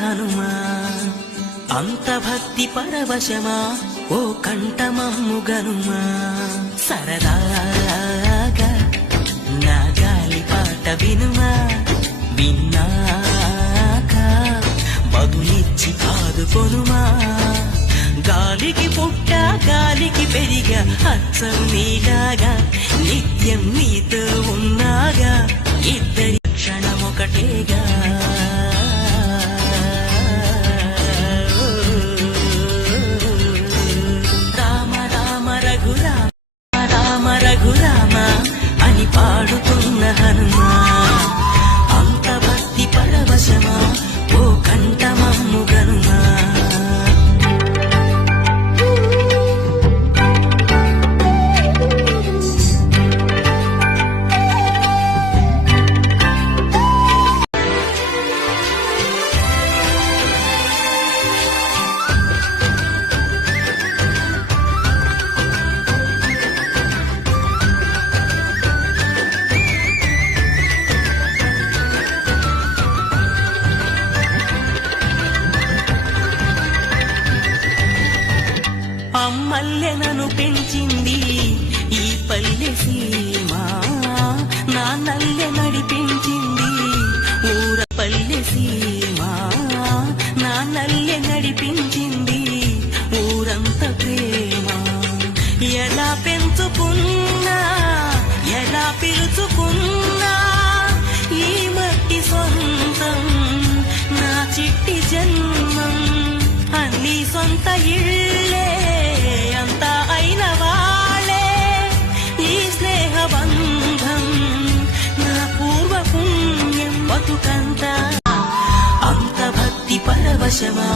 హనుమా అంత భక్తి పరవశమా ఓ కంఠమమ్ము గనుమా సరదాగా నా గాలి పాట వినుమా విన్నాక బదులిచ్చి ఆదుకొనుమా గాలికి పుట్ట గాలికి పెరిగా అచ్చం నీలాగా నిత్యం నీతో ఉన్నాగా ఇద్దరి క్షణమొకటేగా రఘురామ అని పాడుతున్న హనుమా అంత భక్తి పరవశమా ఓ కంఠమమ్ము గనుమా అమ్మల్లె నన్ను పెంచింది ఈ పల్లె సీమ నా నల్లె నడిపించింది ఊర పల్లె సీమ నా నల్లె నడిపించింది ఊరంత ప్రేమ ఎలా పెంచుకున్నా ఎలా పిలుచుకున్నా ఈ మట్టి సొంతం నా చిట్టి జన్మం అన్ని సొంత ఇళ్ళే అంతా అయిన వాళ్ళే ఈ స్నేహ బంధం నా పూర్వ పుణ్యం బతుకంతా అంత భక్తి పరవశమా